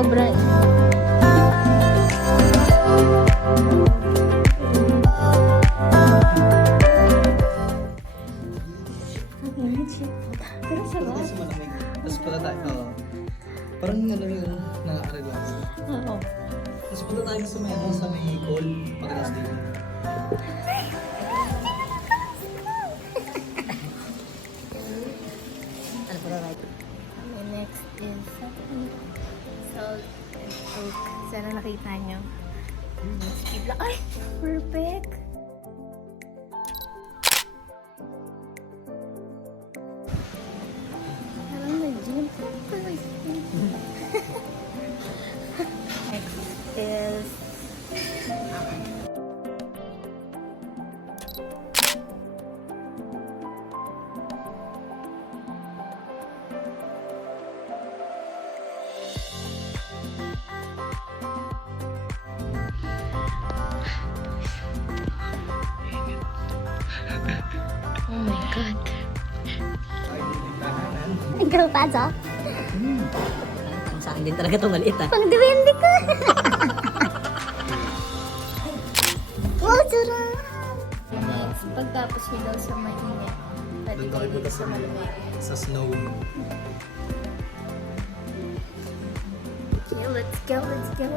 sobrang pero sarap. Tapos pala tayo, parang ano yung nakaka-relax. Oo. Tapos punta tayo sa may call, pagkakas dito. Ano pa right? Next is salt and oak. Sana nakita nyo. Ay! Perfect! Parang nag-gym. Next is oh my God. Ikaw pa, Jo? Sa akin din talaga itong maliit ah. Pang-depende ka. Wow, sarap. Next, pagtapos nyo daw sa mainit, pwede Doon kayo tayo dito sa malamig. sa snow. Okay, let's go, let's go.